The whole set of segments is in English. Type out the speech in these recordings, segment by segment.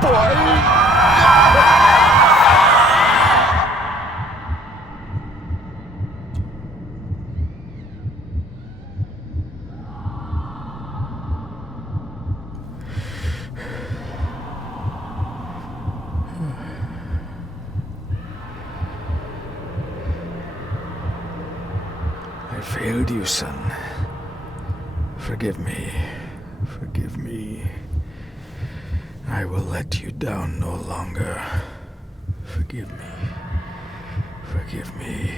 boy! I failed you, son. Forgive me. Forgive me. I will let you down no longer. Forgive me. Forgive me.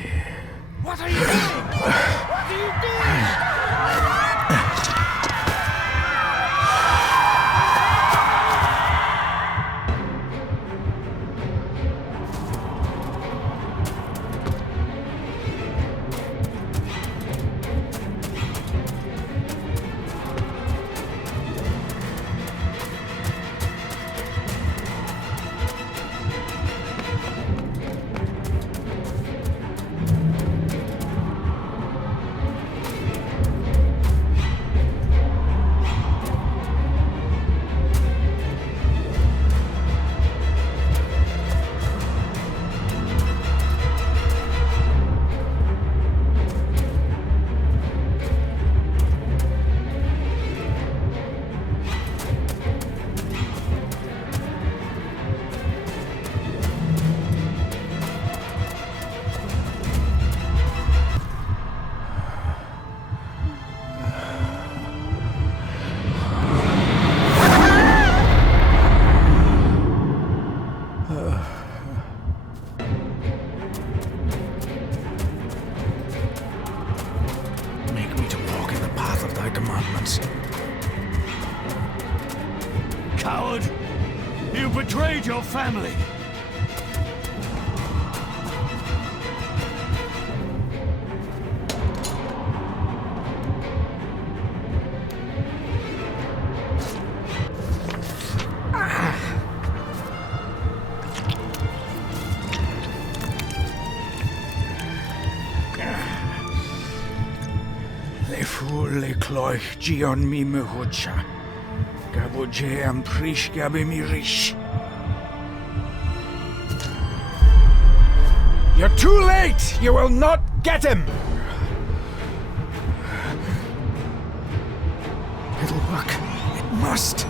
What are you doing? What are you doing? Coward! You betrayed your family! Le ful le cloich gion mi mehucha. Gaboje am prish gabe mi rish. You're too late! You will not get him! It'll work. It must.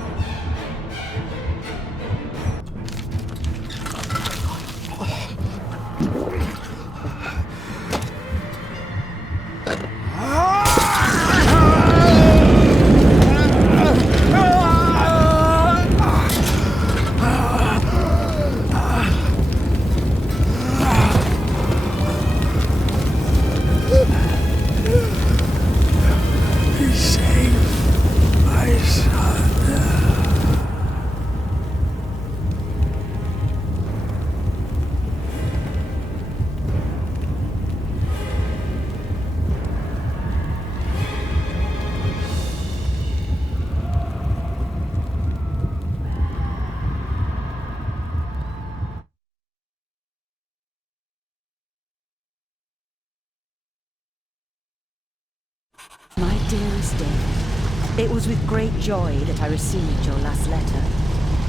My dearest David, it was with great joy that I received your last letter.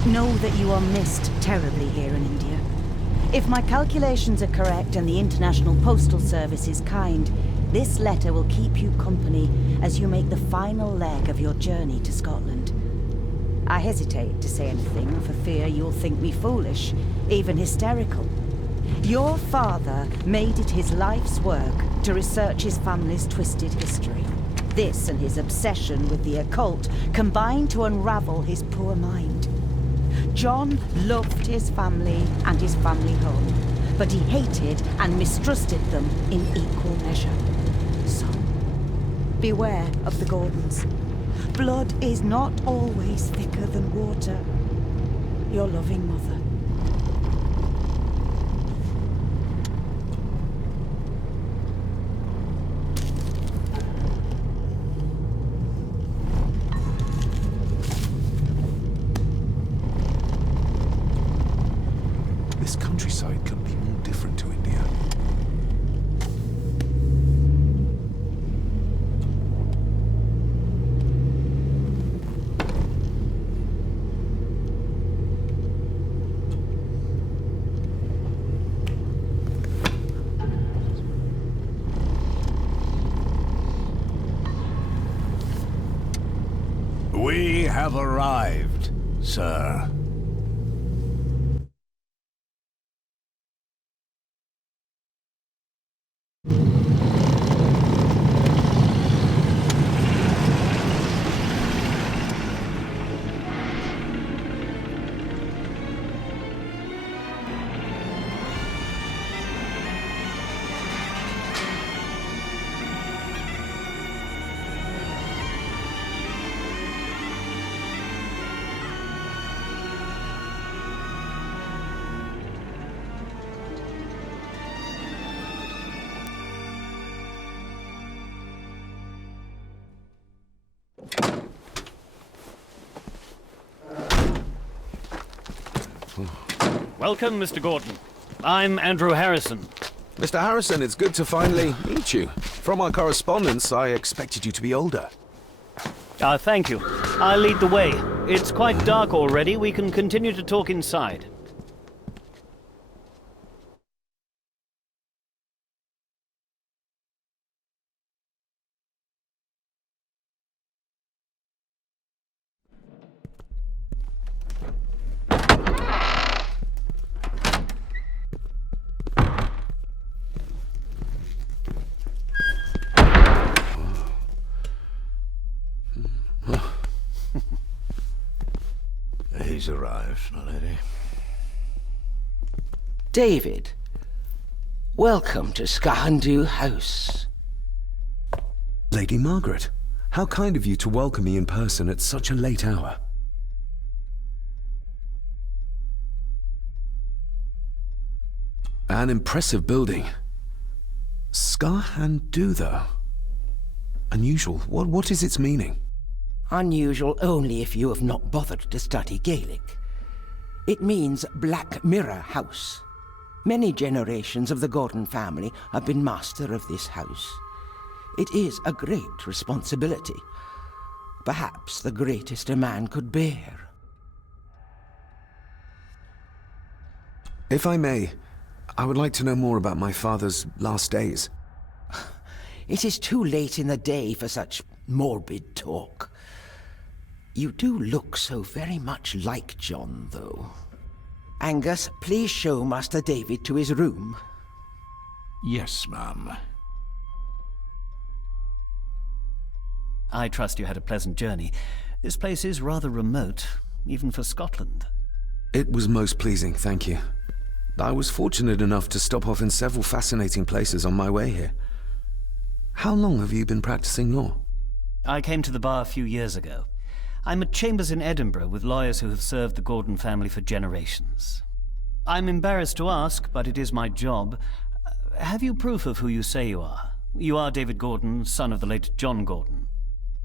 Know that you are missed terribly here in India. If my calculations are correct and the International Postal Service is kind, this letter will keep you company as you make the final leg of your journey to Scotland. I hesitate to say anything for fear you'll think me foolish, even hysterical. Your father made it his life's work to research his family's twisted history. This and his obsession with the occult combined to unravel his poor mind. John loved his family and his family home, but he hated and mistrusted them in equal measure. So, beware of the Gordons. Blood is not always thicker than water. Your loving mother. This countryside can be more different to India. have arrived, sir. Welcome, Mr. Gordon. I'm Andrew Harrison. Mr. Harrison, it's good to finally meet you. From our correspondence, I expected you to be older. Thank you. I'll lead the way. It's quite dark already. We can continue to talk inside. He's arrived, my lady. David, welcome to Skahandu House. Lady Margaret, how kind of you to welcome me in person at such a late hour. An impressive building. Skahandu, though. Unusual. What is its meaning? Unusual only if you have not bothered to study Gaelic. It means Black Mirror House. Many generations of the Gordon family have been master of this house. It is a great responsibility. Perhaps the greatest a man could bear. If I may, I would like to know more about my father's last days. It is too late in the day for such morbid talk. You do look so very much like John, though. Angus, please show Master David to his room. Yes, ma'am. I trust you had a pleasant journey. This place is rather remote, even for Scotland. It was most pleasing, thank you. I was fortunate enough to stop off in several fascinating places on my way here. How long have you been practicing law? I came to the bar a few years ago. I'm at chambers in Edinburgh with lawyers who have served the Gordon family for generations. I'm embarrassed to ask, but it is my job. Have you proof of who you say you are? You are David Gordon, son of the late John Gordon.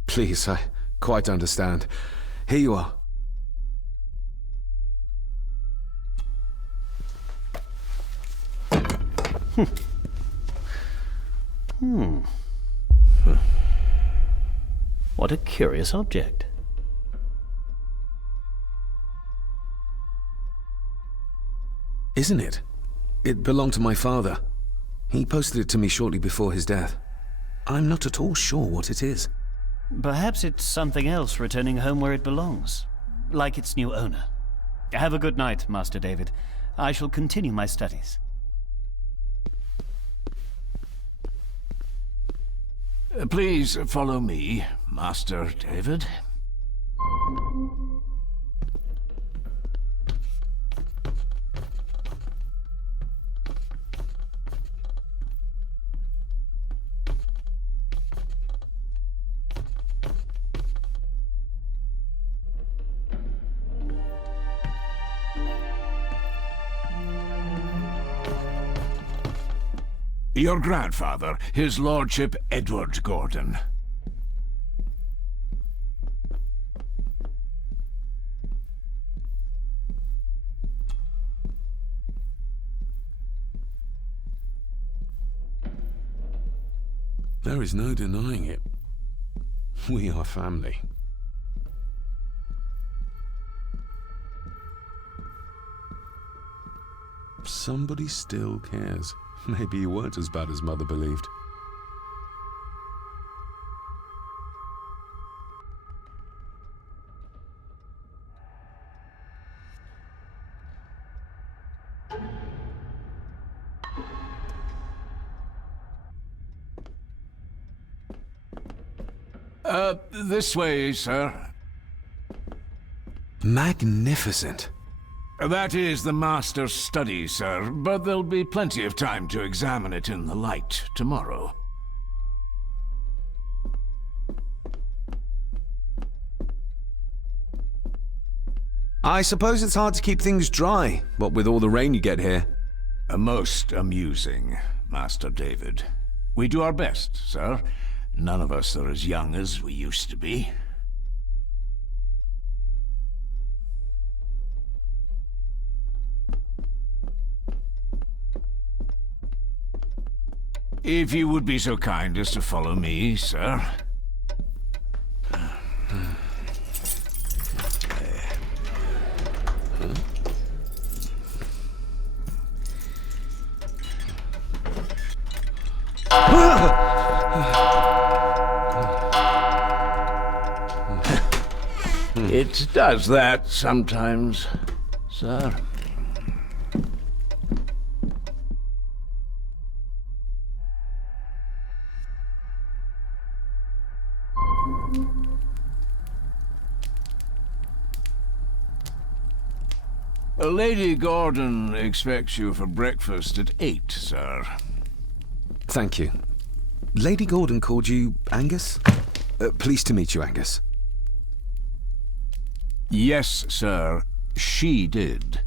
Please, I quite understand. Here you are. What a curious object. Isn't it? It belonged to my father. He posted it to me shortly before his death. I'm not at all sure what it is. Perhaps it's something else returning home where it belongs, like its new owner. Have a good night, Master David. I shall continue my studies. Please follow me, Master David. Your grandfather, his lordship Edward Gordon. There is no denying it. We are family. Somebody still cares. Maybe you weren't as bad as Mother believed. This way, sir. Magnificent. That is the master's study, sir, but there'll be plenty of time to examine it in the light tomorrow. I suppose it's hard to keep things dry, what with all the rain you get here. Most amusing, Master David. We do our best, sir. None of us are as young as we used to be. If you would be so kind as to follow me, sir. It does that sometimes, sir. Lady Gordon expects you for breakfast at 8, sir. Thank you. Lady Gordon called you Angus? Pleased to meet you, Angus. Yes, sir. She did.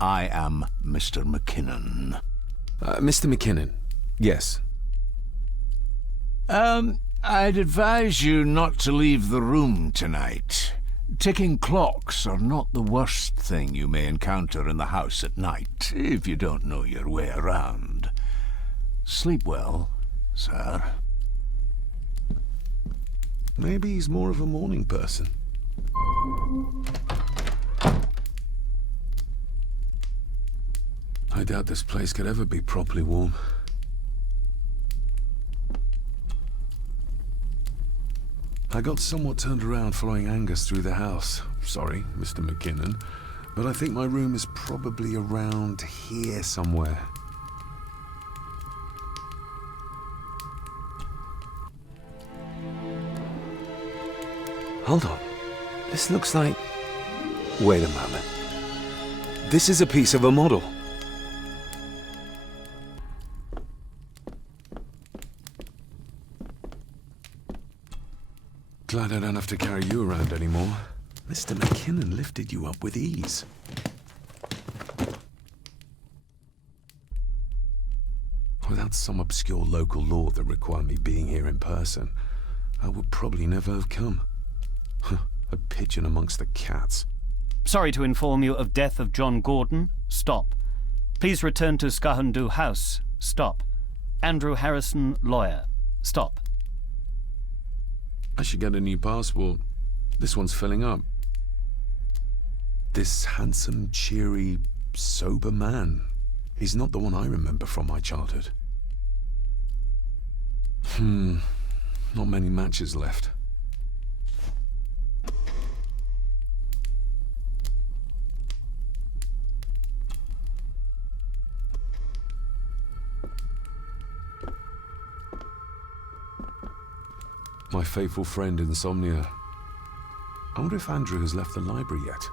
I am Mr. McKinnon. Mr. McKinnon. Yes. I'd advise you not to leave the room tonight. Ticking clocks are not the worst thing you may encounter in the house at night, if you don't know your way around. Sleep well, sir. Maybe he's more of a morning person. I doubt this place could ever be properly warm. I got somewhat turned around following Angus through the house. Sorry, Mr. McKinnon, but I think my room is probably around here somewhere. Hold on. This looks like... Wait a moment. This is a piece of a model. Glad I don't have to carry you around anymore. Mr. McKinnon lifted you up with ease. Without some obscure local law that required me being here in person, I would probably never have come. A pigeon amongst the cats. Sorry to inform you of death of John Gordon. Stop. Please return to Skahundu House. Stop. Andrew Harrison, lawyer. Stop. I should get a new passport. This one's filling up. This handsome, cheery, sober man. He's not the one I remember from my childhood. Not many matches left. My faithful friend Insomnia. I wonder if Andrew has left the library yet.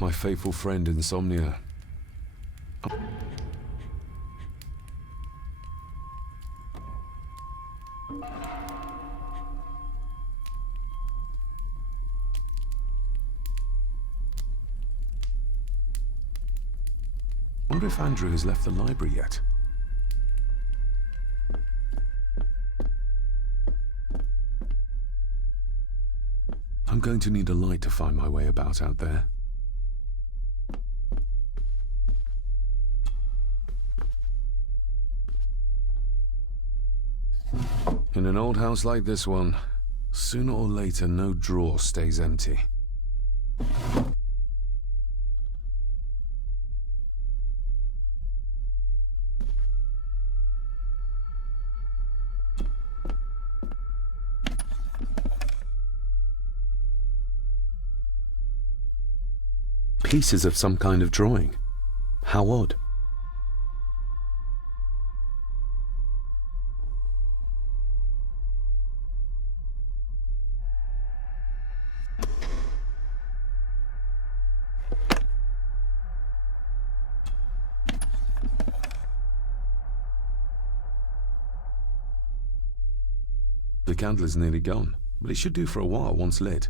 My faithful friend Insomnia. I wonder if Andrew has left the library yet. I'm going to need a light to find my way about out there. In an old house like this one, sooner or later no drawer stays empty. Pieces of some kind of drawing. How odd. The candle is nearly gone, but it should do for a while once lit.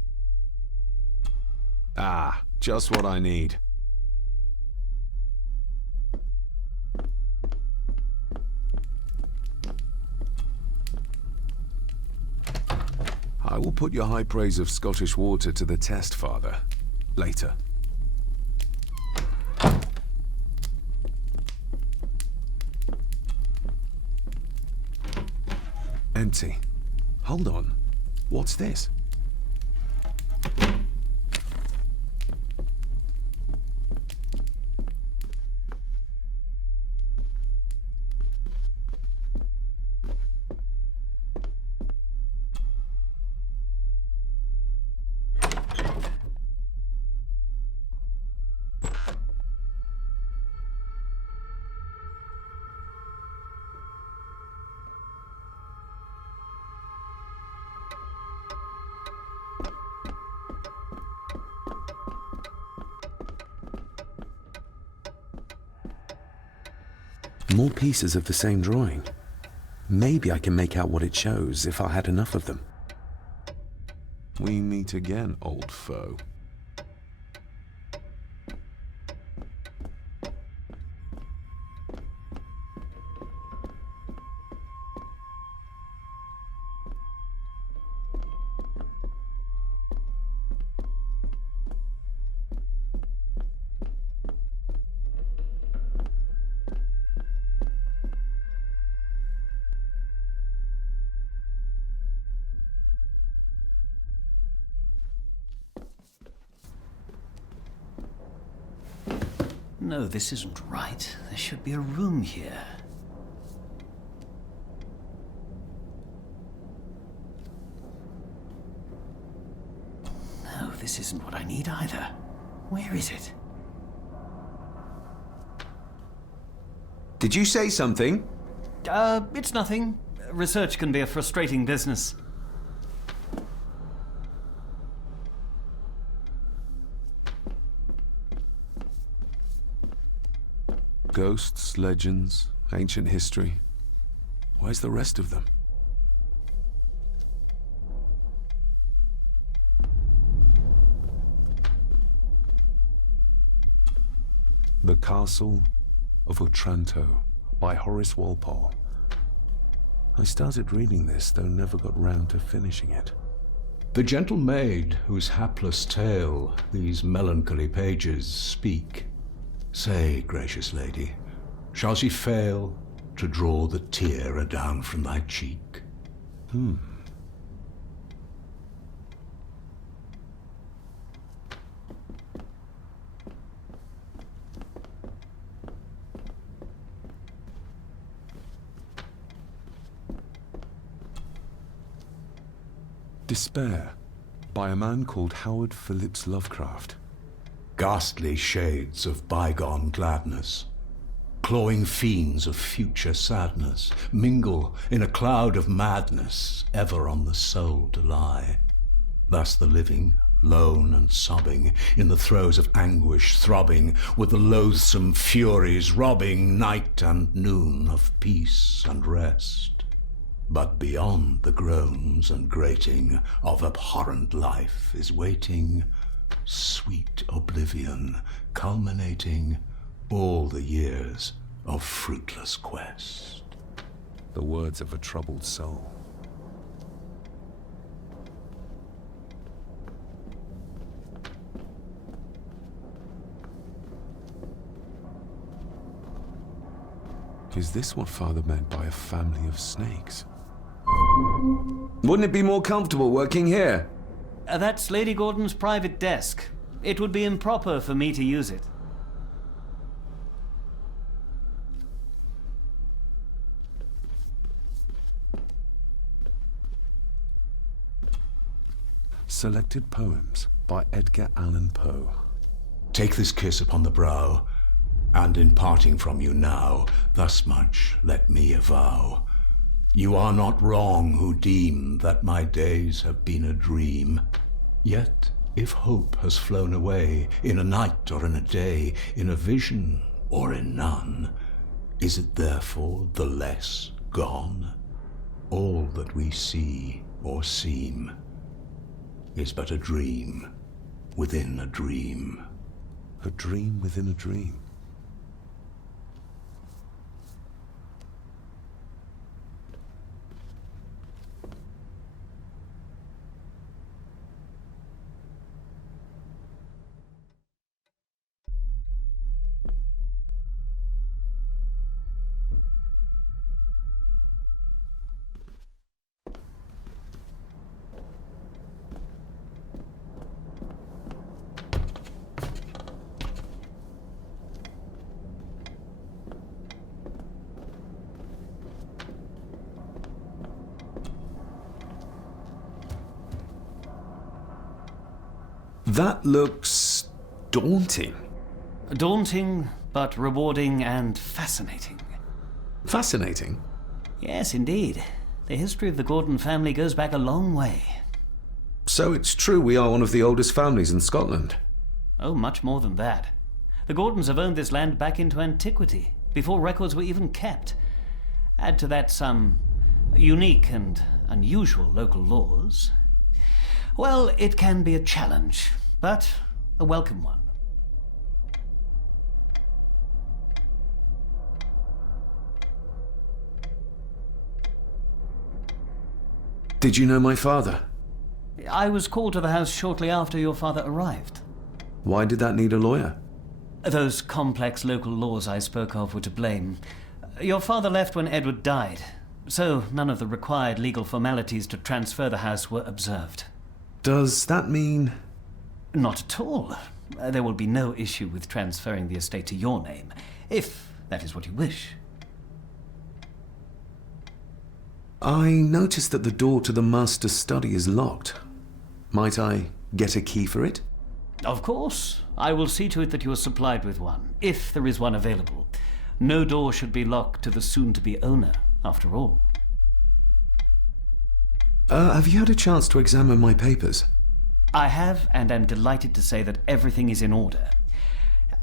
Ah, just what I need. I will put your high praise of Scottish water to the test, Father. Later. Empty. Hold on. What's this? More pieces of the same drawing. Maybe I can make out what it shows if I had enough of them. We meet again, old foe. No, this isn't right. There should be a room here. No, this isn't what I need either. Where is it? Did you say something? It's nothing. Research can be a frustrating business. Ghosts, legends, ancient history. Where's the rest of them? The Castle of Otranto by Horace Walpole. I started reading this, though never got round to finishing it. The gentle maid whose hapless tale these melancholy pages speak. Say, gracious lady, shall she fail to draw the tear adown from thy cheek? Despair, by a man called Howard Phillips Lovecraft. Ghastly shades of bygone gladness, clawing fiends of future sadness, mingle in a cloud of madness, ever on the soul to lie. Thus the living, lone and sobbing, in the throes of anguish throbbing, with the loathsome furies robbing night and noon of peace and rest. But beyond the groans and grating of abhorrent life is waiting sweet oblivion, culminating all the years of fruitless quest. The words of a troubled soul. Is this what Father meant by a family of snakes? Wouldn't it be more comfortable working here? That's Lady Gordon's private desk. It would be improper for me to use it. Selected poems by Edgar Allan Poe. Take this kiss upon the brow, and in parting from you now, thus much let me avow. You are not wrong who deem that my days have been a dream. Yet, if hope has flown away, in a night or in a day, in a vision or in none, is it therefore the less gone? All that we see or seem is but a dream within a dream. A dream within a dream. That looks daunting. Daunting, but rewarding and fascinating. Fascinating? Yes, indeed. The history of the Gordon family goes back a long way. So it's true we are one of the oldest families in Scotland. Oh, much more than that. The Gordons have owned this land back into antiquity, before records were even kept. Add to that some unique and unusual local laws. Well, it can be a challenge, but a welcome one. Did you know my father? I was called to the house shortly after your father arrived. Why did that need a lawyer? Those complex local laws I spoke of were to blame. Your father left when Edward died, so none of the required legal formalities to transfer the house were observed. Does that mean... Not at all. There will be no issue with transferring the estate to your name, if that is what you wish. I noticed that the door to the master's study is locked. Might I get a key for it? Of course. I will see to it that you are supplied with one, if there is one available. No door should be locked to the soon-to-be owner, after all. Have you had a chance to examine my papers? I have, and am delighted to say that everything is in order.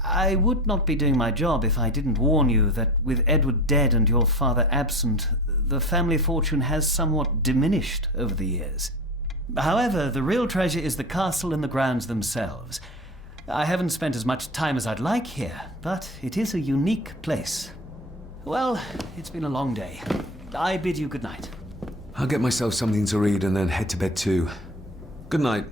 I would not be doing my job if I didn't warn you that with Edward dead and your father absent, the family fortune has somewhat diminished over the years. However, the real treasure is the castle and the grounds themselves. I haven't spent as much time as I'd like here, but it is a unique place. Well, it's been a long day. I bid you good night. I'll get myself something to read and then head to bed too. Good night.